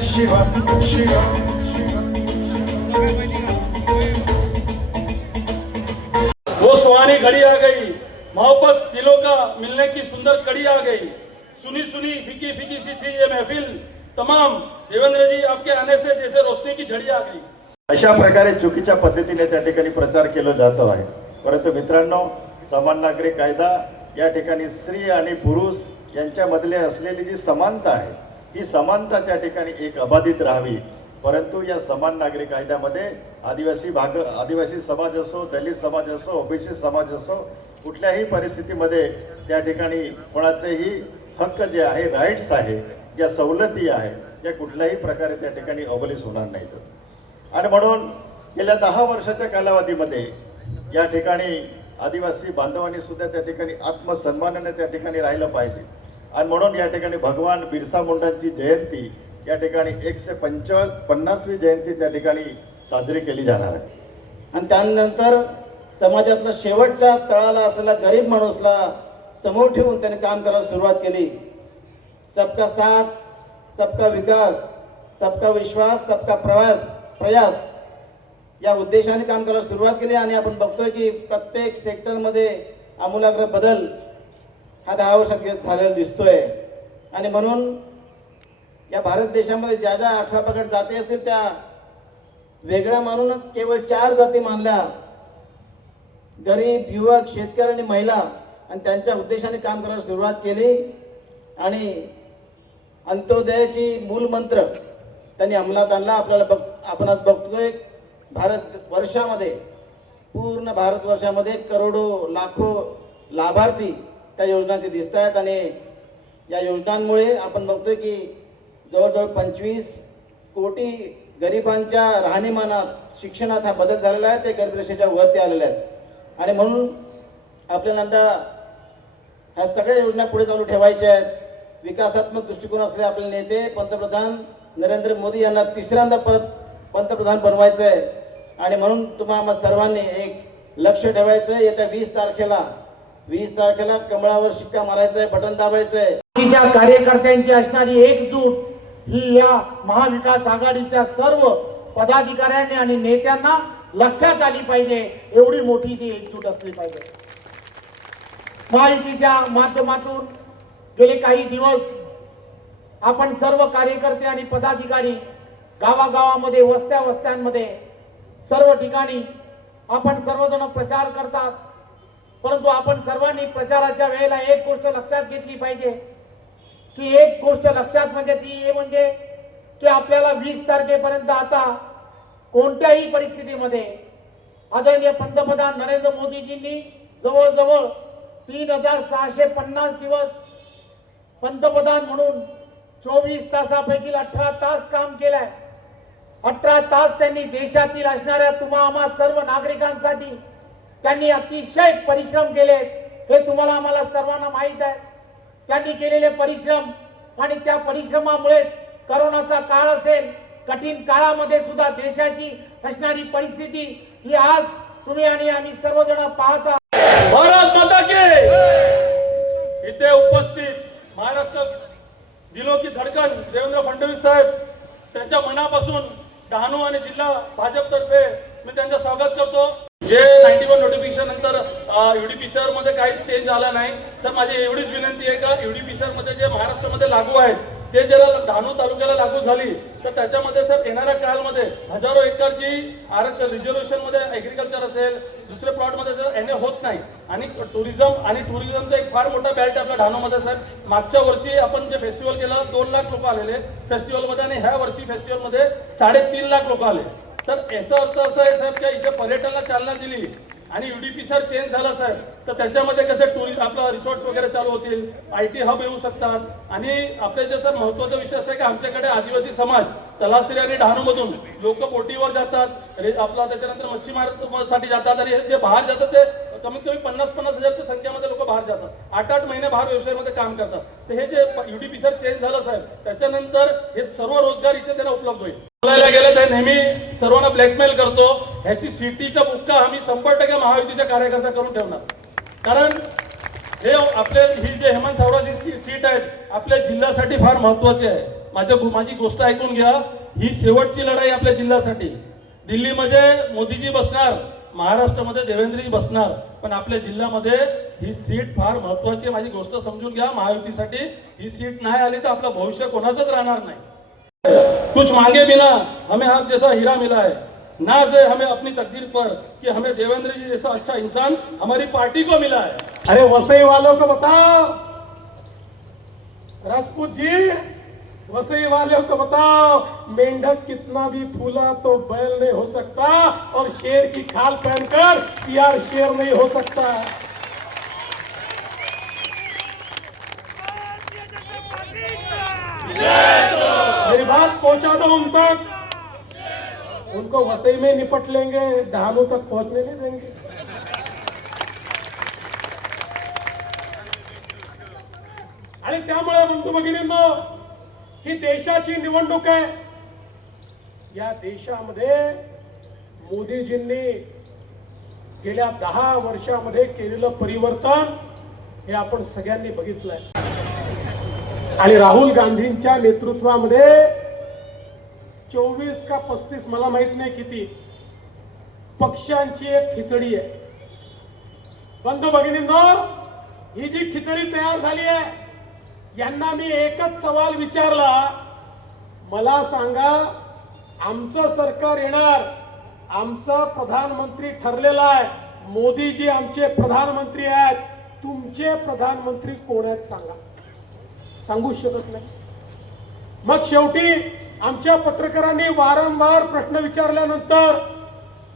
शिव शिव. वो सुहानी घड़ी आ गई। मोहब्बत दिलों का मिलने की सुंदर कड़ी आ गई। सुनी सुनी फीकी फीकी सी थी ये महफिल। तमाम देवेंद्र जी आपके आने से जैसे रोशनी की झड़ी आ गई। अशा प्रकारे चुकीच्या पद्धतीने त्या ठिकाणी प्रचार केला जातो आहे. परंतु मित्रांनो समान नागरिक कायदा या ठिकाणी स्त्री आणि पुरुष यांच्यामधले असलेली जी समानता आहे ही समानता त्या ठिकाणी एक अबाधित राहावी. परंतु या समान नागरिक कायद्यामध्ये आदिवासी भाग आदिवासी समाज असो दलित समाज असो ओबीसी समाज असो कुठल्याही परिस्थितीमध्ये त्या ठिकाणी कोणाचेही हक्क जे आहे राईट्स आहे ज्या सवलती आहे या कुठल्याही प्रकारे त्या ठिकाणी अबोलीस होणार नाहीत. आणि म्हणून गेल्या दहा वर्षाच्या कालावधीमध्ये या ठिकाणी आदिवासी बांधवांनी सुद्धा त्या ठिकाणी आत्मसन्मानाने त्या ठिकाणी राहिलं पाहिजे. आणि म्हणून या ठिकाणी भगवान बिरसा मुंडांची जयंती या ठिकाणी एकशे पंचाव पन्नासवी जयंती त्या ठिकाणी साजरी केली जाणार आहे. आणि त्यानंतर समाजातला शेवटच्या तळाला असलेला गरीब माणूसला समोर ठेवून त्याने काम करायला सुरुवात केली. सबका साथ सबका विकास सबका विश्वास सबका प्रवास प्रयास या उद्देशाने काम करायला सुरुवात केली आणि आपण बघतोय की प्रत्येक सेक्टरमध्ये आमूलाग्र बदल हा दहा वर्षात झालेला दिसतोय. आणि म्हणून या भारत देशामध्ये ज्या ज्या अठरा पगड जाती असतील त्या वेगळ्या मानून केवळ चार जाती मानल्या. गरीब युवक शेतकरी आणि महिला आणि त्यांच्या उद्देशाने काम करायला सुरुवात केली. आणि अंत्योदयाची मूल मंत्र त्यांनी अंमलात आणला. आपल्याला बघ आपण आज बघतोय भारत वर्षामध्ये पूर्ण भारतवर्षामध्ये करोडो लाखो लाभार्थी त्या योजनांचे दिसत आहेत आणि या योजनांमुळे आपण बघतोय की जवळजवळ पंचवीस कोटी गरिबांच्या राहणीमानात शिक्षणात हा बदल झालेला आहे ते गरिबरेषेच्या वरती आलेले आहेत. आणि म्हणून आपल्याला आता ह्या सगळ्या योजना पुढे चालू ठेवायच्या आहेत. विकासात्मक दृष्टिकोन असलेले आपले नेते पंतप्रधान नरेंद्र मोदी यांना तिसऱ्यांदा परत पंतप्रधान बनवायचं आहे आणि म्हणून तुम्हाला सर्वांनी एक लक्ष ठेवायचं आहे येत्या वीस तारखेला वीस तारखेला कमळावर शिक्का मारायचा आहे बटन दाबायचं आहे बाकीच्या कार्यकर्त्यांची असणारी एकजूट ही या महाविकास आघाडीच्या सर्व पदाधिकाऱ्यांनी आणि नेत्यांना लक्षात आली पाहिजे. एवढी मोठी ती एकजूट असली पाहिजे. महायुतीच्या माध्यमातून गेले काही दिवस आपण सर्व कार्यकर्ते आणि पदाधिकारी गावागावामध्ये वस्त्या वस्त्यांमध्ये सर्व ठिकाणी आपण सर्वजण प्रचार करतात. परंतु आपण सर्वांनी प्रचाराच्या वेळेला एक गोष्ट लक्षात घेतली पाहिजे. की एक गोष्ट लक्षात म्हणजे ती हे म्हणजे की आपल्याला वीस तारखेपर्यंत आता कोणत्याही परिस्थितीमध्ये आदरणीय पंतप्रधान नरेंद्र मोदीजींनी जवळजवळ तीन हजार सहाशे पन्नास दिवस पंतप्रधान म्हणून चोवीस तासापैकी अठरा तास काम केलंय. अठरा तास त्यांनी देशातील असणाऱ्या तुम्हा आम्हा सर्व नागरिकांसाठी त्यांनी अतिशय परिश्रम केलेत हे तुम्हाला आम्हाला सर्वांना माहीत आहे. त्यांनी केलेले परिश्रम आणि त्या परिश्रमामुळेच करोनाचा काळ असेल कठीण काळामध्ये सुद्धा देशाची असणारी परिस्थिती ही आज तुम्ही आणि आम्ही सर्वजण पाहता. भारत माता के इथे उपस्थित महाराष्ट्र दिलो की धडकन देवेंद्र फडणवीस साहेब त्यांच्या मनापासून डहाणू आणि जिल्हा भाजपतर्फे मी त्यांचं स्वागत करतो. जे नाईन्टी वन नोटिफिकेशन नंतर युडीपीसीआरमध्ये काहीच चेंज आला नाही. सर माझी एवढीच विनंती आहे का युडीपीसीआरमध्ये जे महाराष्ट्रामध्ये लागू आहेत ते जरा धानू तालुक्याला लागू झाली तर त्याच्यामध्ये सर येणाऱ्या काळामध्ये हजारो एकर जी आरक्षण रिझर्वेशनमध्ये ऍग्रिकल्चर असेल दुसऱ्या प्लॉटमध्ये जर एन होत नाही आणि टुरिझम आणि टुरिझमचा एक फार मोठा बॅल्ट आपल्या डहाणूमध्ये साहेब मागच्या वर्षी आपण जे फेस्टिवल केलं दोन लाख लोक आलेले फेस्टिवलमध्ये आणि ह्या वर्षी फेस्टिवलमध्ये साडेतीन लाख लोक आले. तर याचा अर्थ असा आहे साहेब की इथे पर्यटनाला चालना दिली आणि युडीपी सर चेंज झाला साहेब तर त्याच्यामध्ये कसे टुरिस्ट आपला रिसॉर्ट्स वगैरे चालू होतील आय टी हब येऊ शकतात. आणि आपले जे सर महत्त्वाचा विषय असा आहे की आमच्याकडे आदिवासी समाज तलासरी आणि डहाणूमधून लोक बोटीवर जातात आपला त्याच्यानंतर मच्छीमारसाठी जातात आणि जे बाहेर जातात ते कमीत कमी पन्नास पन्नास हजारच्या संख्यामध्ये लोक बाहेर जातात. आठ आठ महिने बाहेर व्यवसायामध्ये काम करतात. तर हे जे युडीपी सर चेंज झालं साहेब त्याच्यानंतर हे सर्व रोजगार इथे त्यांना उपलब्ध होईल. बोलायला गेलं तर नेहमी सर्वांना ब्लॅकमेल करतो. ह्याची सिटीच्या बुक्का आम्ही शंभर टक्के महायुतीच्या कार्यकर्ता करून ठेवणार. कारण हे आपले ही जे हेमंत सावराची सीट आहेत आपल्या जिल्ह्यासाठी फार महत्वाची आहे. माझ्या माझी गोष्ट ऐकून घ्या. ही शेवटची लढाई आपल्या जिल्ह्यासाठी. दिल्लीमध्ये मोदीजी बसणार. महाराष्ट्रामध्ये देवेंद्रजी बसणार पण आपल्या जिल्ह्यामध्ये ही सीट फार महत्वाची आहे. माझी गोष्ट समजून घ्या महायुतीसाठी ही सीट नाही आली तर आपलं भविष्य कोणाचंच राहणार नाही. कुछ मांगे बिना हमें हाथ जैसा हीरा मिला है. नाज है हमें अपनी तकदीर पर कि हमें देवेंद्र जी जैसा अच्छा इंसान हमारी पार्टी को मिला है। अरे वसई वालों को बताओ। राजपूत जी वसई वालों को बताओ, मेंढक कितना भी फूला तो बैल नहीं हो सकता और शेर की खाल पहनकर सियार शेर नहीं हो सकता। मेरी बात पहुँचा दो उन तक। उनको वसई में निपट लेंगे डहानू तक पहुँचने नहीं देंगे। आणि बंधू भगिनींनो ही देशाची निवडणूक आहे. या देशामध्ये मोदीजींनी गेल्या दहा वर्षामध्ये केलेलं परिवर्तन हे आपण सगळ्यांनी बघितलंय. आणि राहुल गांधींच्या नेतृत्वामध्ये चोवीस का पस्तीस मला माहीत नाही किती पक्षांची एक खिचडी आहे. बंधू भगिनींनो ही जी खिचडी तयार झाली आहे यांना मी एकच सवाल विचारला. मला सांगा आमचं सरकार येणार आमचा प्रधानमंत्री ठरलेला आहे मोदीजी आमचे प्रधानमंत्री आहेत तुमचे प्रधानमंत्री कोण आहेत सांगा. सांगू शकत नाही. मग शेवटी आमच्या पत्रकारांनी वारंवार प्रश्न विचारल्यानंतर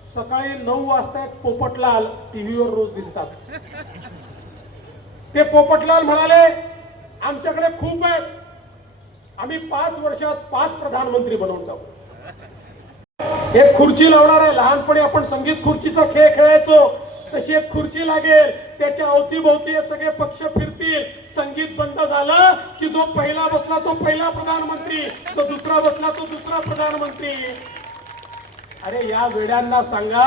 सकाळी नऊ वाजता पोपटलाल टीव्हीवर रोज दिसतात. ते पोपटलाल म्हणाले आमच्याकडे खूप आहेत. आम्ही पाच वर्षात पाच प्रधानमंत्री बनवून जाऊ. एक खुर्ची लावणार आहे. लहानपणी आपण संगीत खुर्चीचा खेळ खेळायचो. तशी एक खुर्ची लागेल. त्याच्या अवतीभोवती हे सगळे पक्ष फिरतील. संगीत बंद झालं की जो पहिला बसला तो पहिला प्रधानमंत्री. जो दुसरा बसला तो दुसरा प्रधानमंत्री. अरे या वेड्यांना सांगा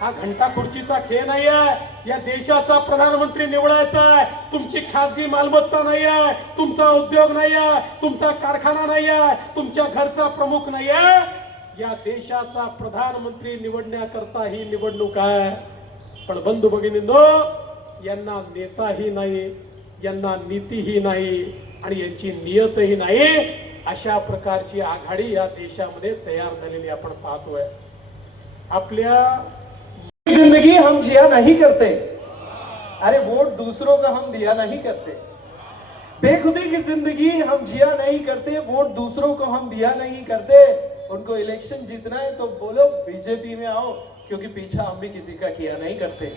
हा घंटा खुर्चीचा खेळ नाही आहे या देशाचा प्रधानमंत्री निवडायचा आहे. तुमची खासगी मालमत्ता नाही आहे तुमचा उद्योग नाही आहे तुमचा कारखाना नाही आहे तुमच्या घरचा प्रमुख नाही आहे या देशाचा प्रधानमंत्री निवडण्याकरता ही निवडणूक आहे. पण बंधू भगिनींनो यांना नेताही नाही यांना नीतीही नाही आणि यांची नियतही नाही. अशा प्रकारची आघाडी या देशामध्ये तयार झालेली आपण पाहतोय. आपल्या ज़िंदगी हम जिया नहीं करते। अरे वोट दूसरों का हम दिया नहीं करते। बेखुदी की ज़िंदगी हम जिया नहीं करते, वोट दूसरों को हम दिया नहीं करते। उनको इलेक्शन जीतना है तो बोलो, बीजेपी में आओ, क्योंकि पीछा हम भी किसी का किया नहीं करते।